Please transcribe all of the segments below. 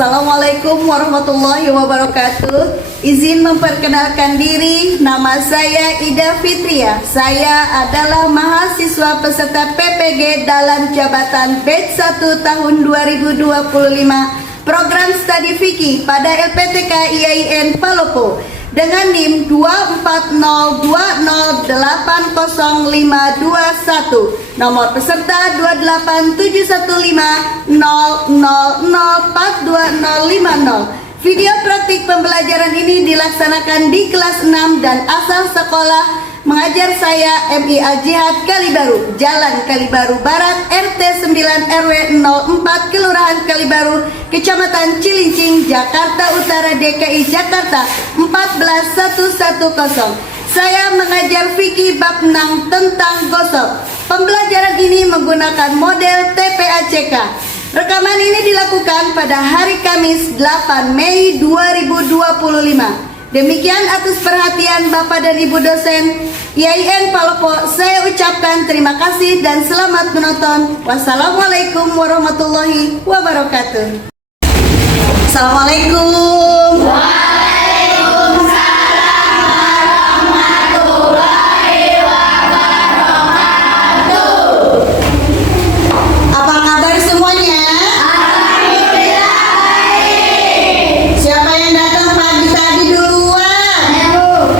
Assalamualaikum warahmatullahi wabarakatuh. Izin memperkenalkan diri, nama saya Ida Fitria. Saya adalah mahasiswa peserta PPG dalam jabatan batch 1 tahun 2025 Program Studi Fikih pada LPTK IAIN Palopo dengan NIM 24020800521, nomor peserta 2871500042050. Video praktik pembelajaran ini dilaksanakan di kelas 6 dan asal sekolah mengajar saya MI Al-Jihad Kalibaru, Jalan Kalibaru Barat, RT 9 RW 04, Kelurahan Kalibaru, Kecamatan Cilincing, Jakarta Utara, DKI Jakarta 14110. Saya mengajar fikih bab 6 tentang gosok. Pembelajaran ini menggunakan model TPACK. Rekaman ini dilakukan pada hari Kamis 8 Mei 2025. Demikian atas perhatian Bapak dan Ibu dosen IAIN Palopo, saya ucapkan terima kasih dan selamat menonton. Wassalamualaikum warahmatullahi wabarakatuh. Assalamualaikum. Apa kabar semuanya? Siapa yang datang pagi tadi duluan?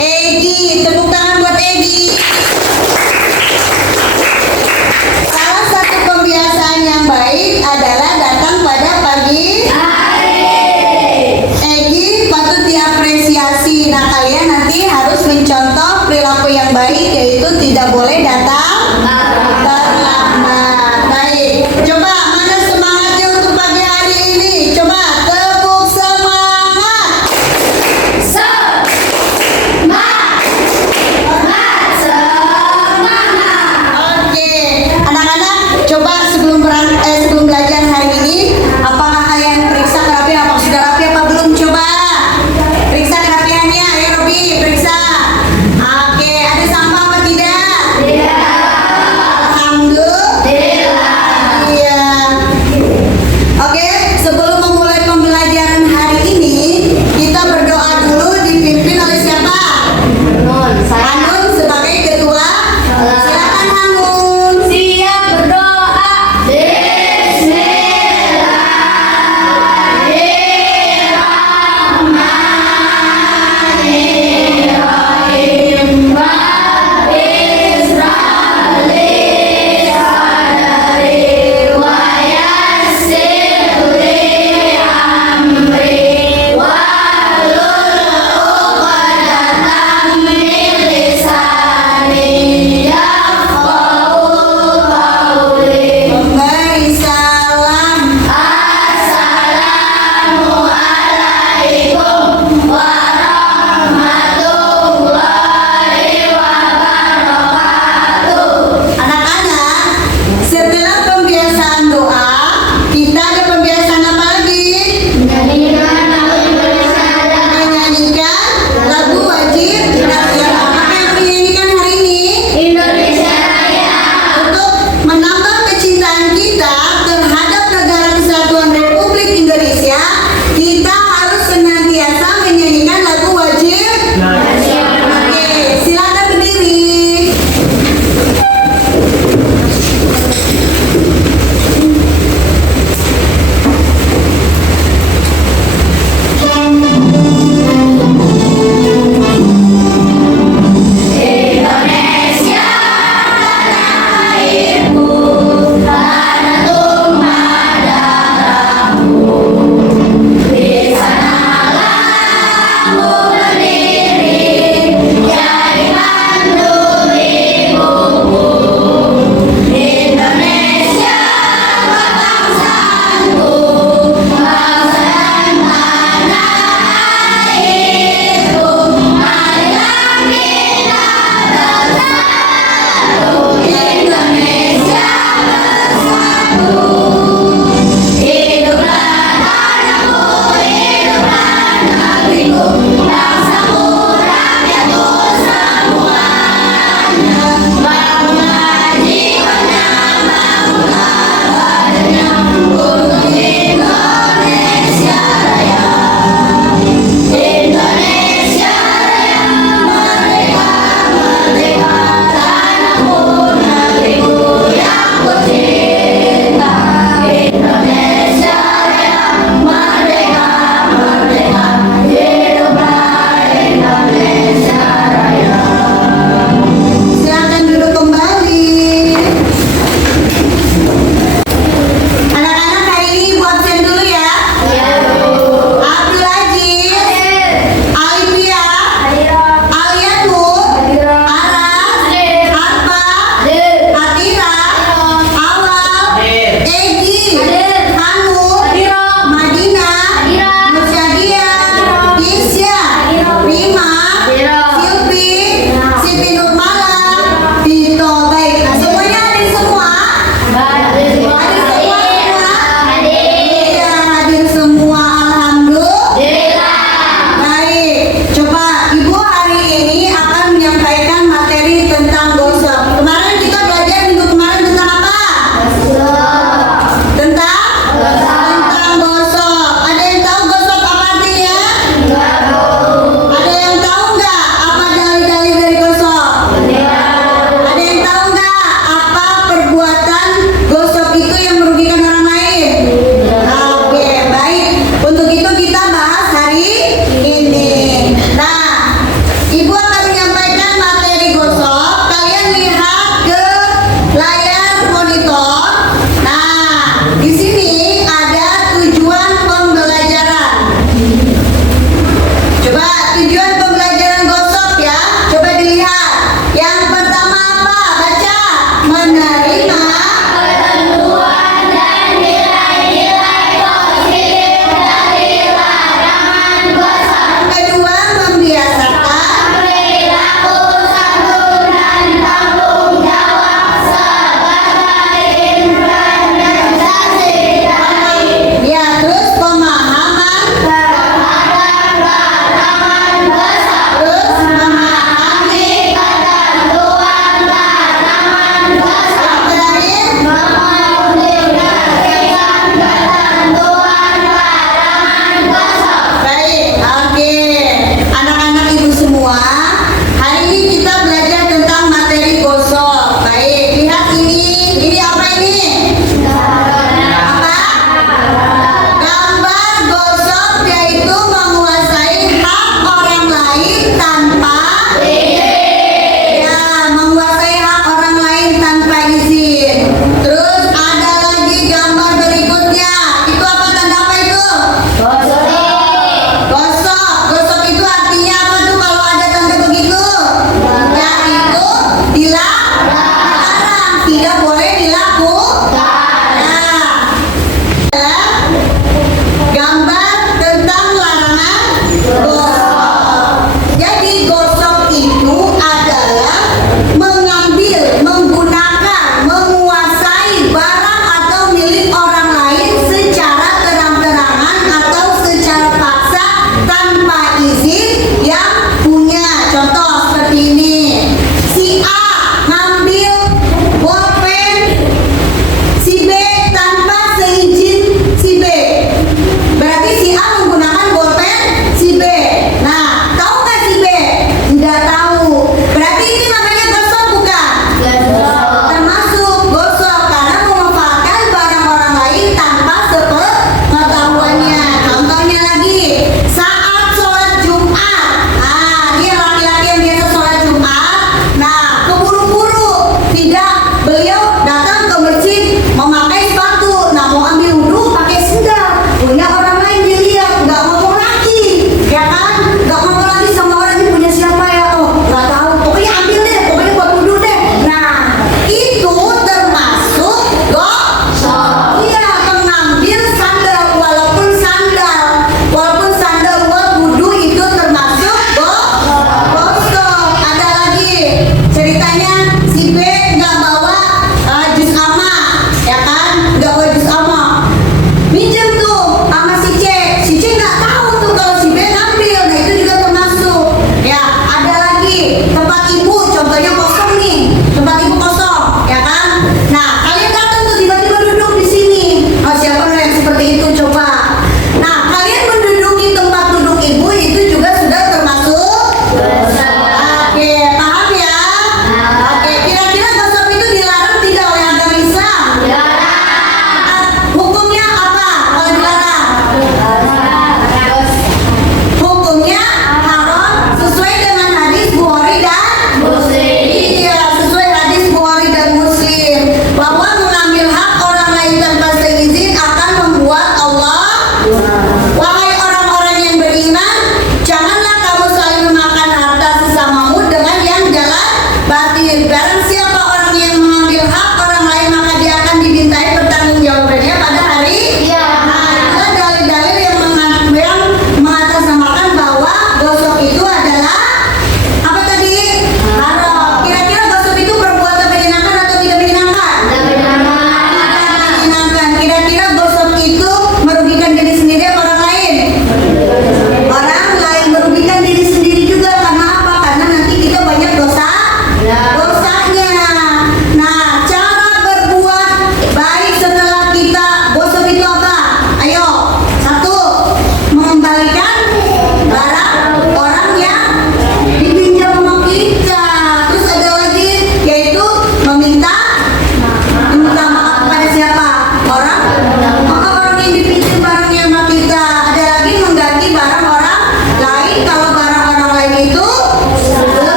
Egi, tepuk tangan buat Egi. Salah satu kebiasaan yang baik adalah datang pada pagi hari. Egi patut diapresiasi. Nah, kalian nanti harus mencontoh perilaku yang baik, yaitu tidak boleh datang terlambat. Baik, coba mana semangatnya untuk pagi hari ini? Coba tepuk semangat. Oke, anak-anak, coba sebelum belajar hari ini, apakah kalian periksa kerapian? Apa sudah rapi apa belum? Coba periksa kerapiannya. Ayo Robi, periksa. Oke, ada sampah apa tidak? Tidak. Alhamdulillah. Iya.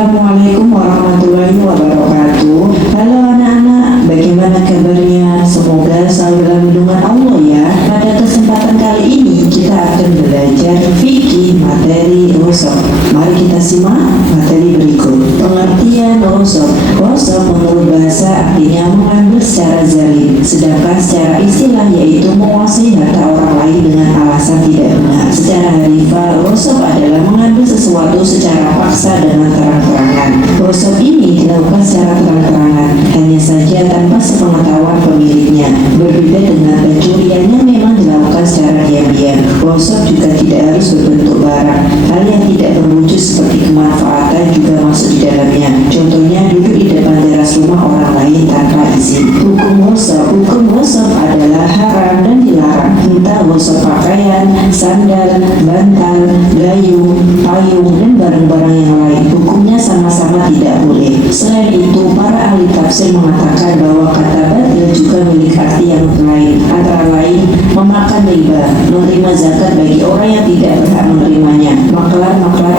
Assalamualaikum warahmatullahi wabarakatuh. Halo anak-anak, bagaimana kabarnya? Semoga selalu dalam lindungan Allah ya. Pada kesempatan kali ini kita akan belajar fikih materi gosok. Mari kita simak materi berikut. Pengertian gosok. Gosok menurut bahasa artinya mengambil secara zalim, sedangkan secara istilah yaitu menguasai harta orang lain dengan alasan tidak benar. Secara harfiah, gosok adalah mengambil sesuatu secara paksa dengan terang-terangan. Gosok ini dilakukan secara terang-terangan, hanya saja tanpa sepengetahuan pemiliknya. Berbeda dengan pencurian yang memang dilakukan secara diam-diam. Gosok juga tidak harus berbentuk barang. Hal yang tidak berwujud seperti kemanfaatan juga masuk di dalamnya. Contohnya duduk di depan teras rumah orang lain tanpa izin. Hukum gosok adalah haram dan dilarang. Entah gosok pakaian, sandal, bantal, gayung, payung, dan barang-barang yang lain. Hukumnya sama-sama tidak boleh. Selain itu, para ahli tafsir mengatakan bahwa kata batil juga memiliki arti yang lain, antara lain memakan riba, menerima zakat bagi orang yang tidak berhak menerimanya, maklar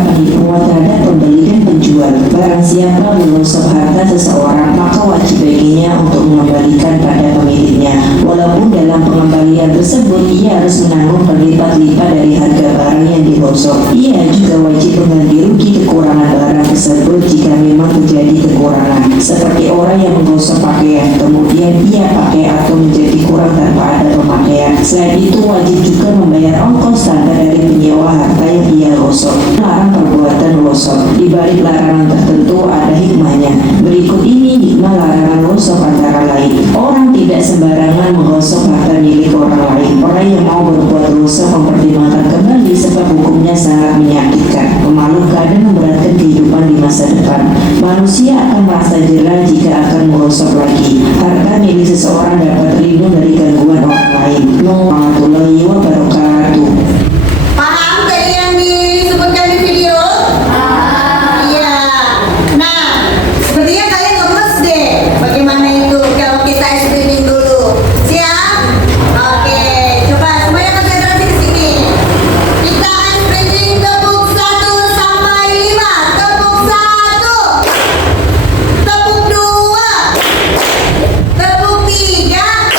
penipuan terhadap pembeli dan penjual. Barang siapa menggosok harta seseorang, maka wajib baginya untuk mengembalikan pada pemiliknya. Walaupun dalam pengembalian tersebut ia harus menanggung berlipat-lipat dari harga barang yang digosok. Ia juga wajib mengganti rugi kekurangan barang tersebut jika memang terjadi kekurangan. Seperti orang yang menggosok pakaian, kemudian ia pakai atau menjadi kurang tanpa ada pemakaian. Selain itu wajib juga membayar ongkos standar dari penyewa harta yang ia gosok. Larang perbuatan gosok. Di balik larangan tertentu ada hikmahnya. Berikut ini hikmah larangan gosok antara lain. Orang tidak sembarangan menggosok harta milik orang lain. Orang yang mau berbuat gosok mempertimbangkan kembali sebab hukumnya sangat menyakitkan, memalukan, dan memberatkan kehidupan di masa depan. Manusia akan merasa jera jika akan menggosok lagi. Harta milik seseorang dapat terlindung dari gangguan orang lain. Warahmatullahi wabarakatuh. Paham tadi yang disebutkan di video? Iya. Nah, sepertinya kalian lemes deh. Bagaimana itu kalau kita screening dulu? Siap? Oke, coba semuanya konsentrasi di sini. Kita screening tepuk 1 sampai 5. Tepuk 1. Tepuk 2. Tepuk 3.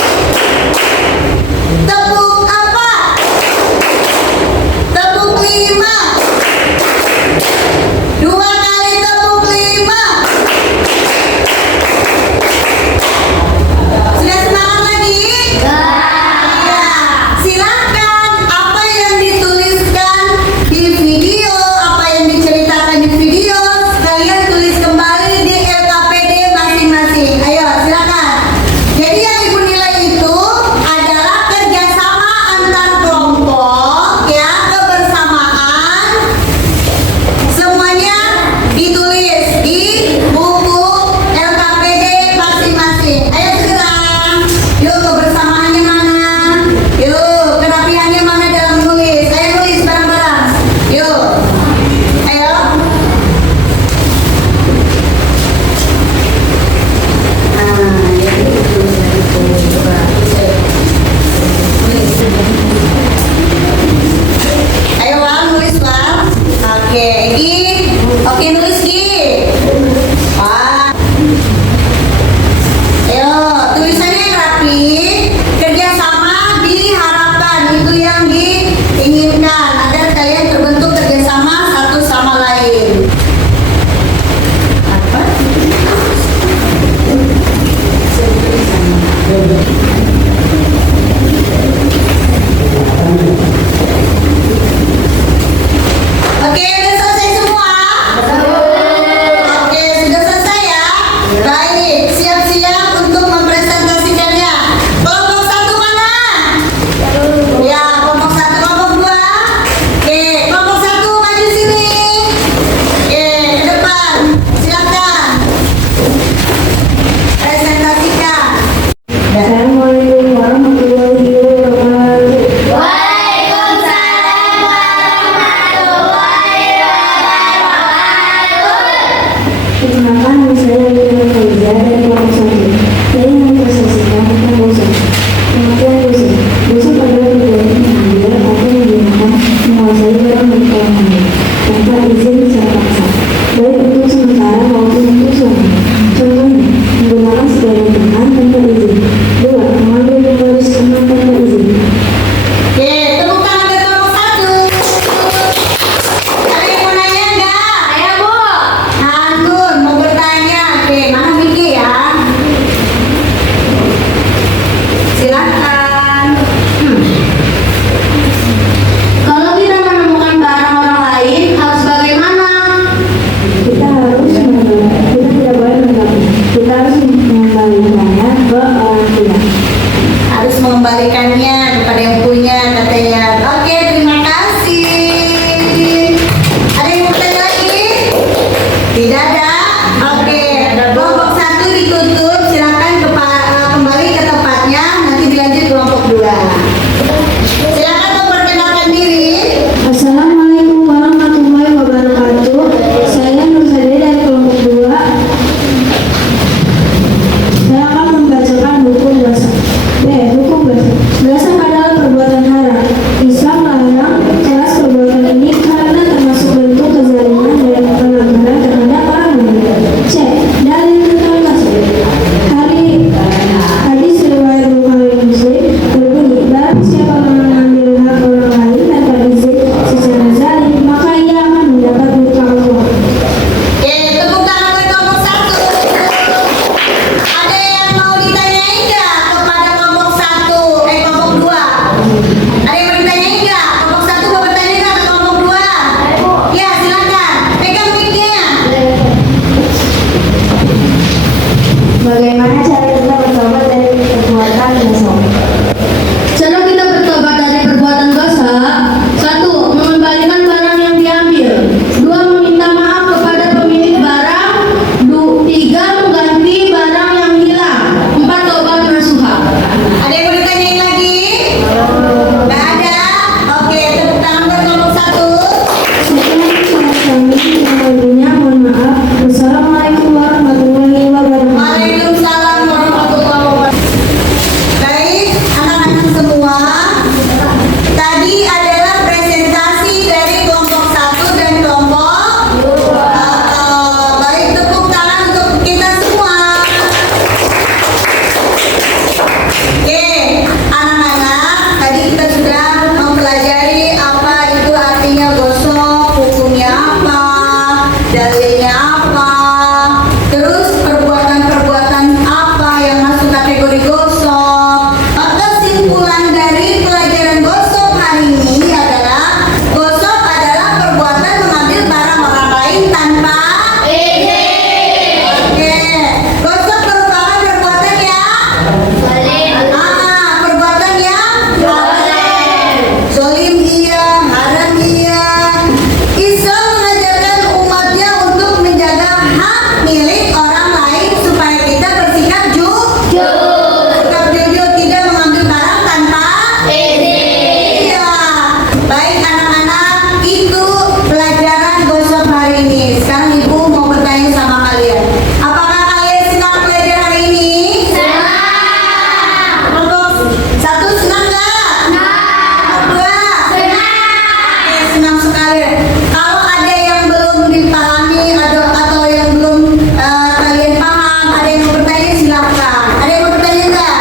sekalian. Kalau ada yang belum dipahami atau yang belum kalian paham, ada yang mau bertanya silakan. Ada yang mau bertanya nggak?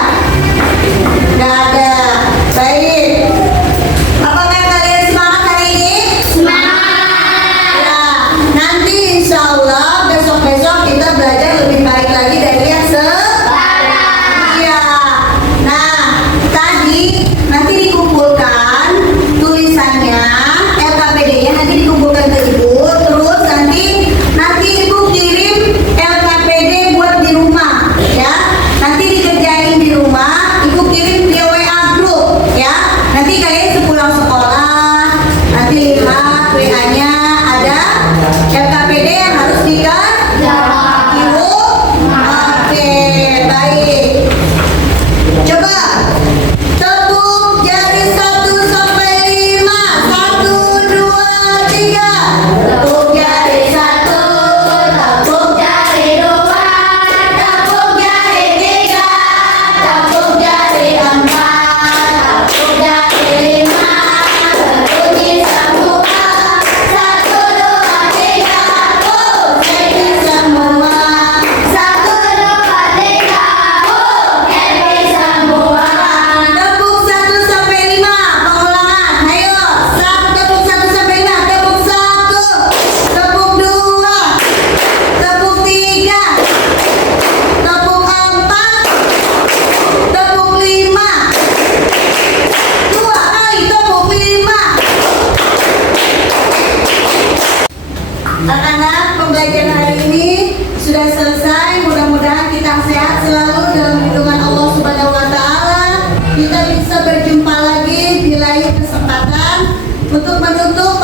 Nggak ada. Baik. Apakah kalian semangat hari ini? Semangat. Ya, nanti insya Allah besok-besok kita belajar lebih baik lagi dari yang sekarang. Iya. Nah, tadi nanti dikumpulkan tulisannya, LKPD-nya nanti dikumpulkan ke ibu, terus nanti ibu kirim LKPD buat di rumah, ya. Nanti dikerjain di rumah, ibu kirim via WA grup, ya. Nanti kalian sepulang sekolah, nanti lihat WA-nya ada LKPD yang harus dikerjakan. Ibu, oke, baik. Coba tepuk jari 1 sampai 5. 1, 2, 3. Tepuk jari 1, tepuk jari 2, tepuk jari 3, tepuk jari 4, tepuk jari 5. Berbunyi semua. 1, 2, 3. Happy semua. 1, 2, 3. Happy semua. Tepuk 1 sampai 5. Pengulangan. Ayo. Tepuk 1 sampai 5. Tepuk 1. Tepuk 2. Tepuk 3. Tepuk 4. Tepuk 5. 2 kali tepuk 5. Anak-anak, pembelajaran hari ini sudah selesai. Mudah-mudahan kita sehat selalu dalam lindungan Allah Subhanahu wa taala. Kita bisa berjumpa lagi di lain kesempatan untuk menutup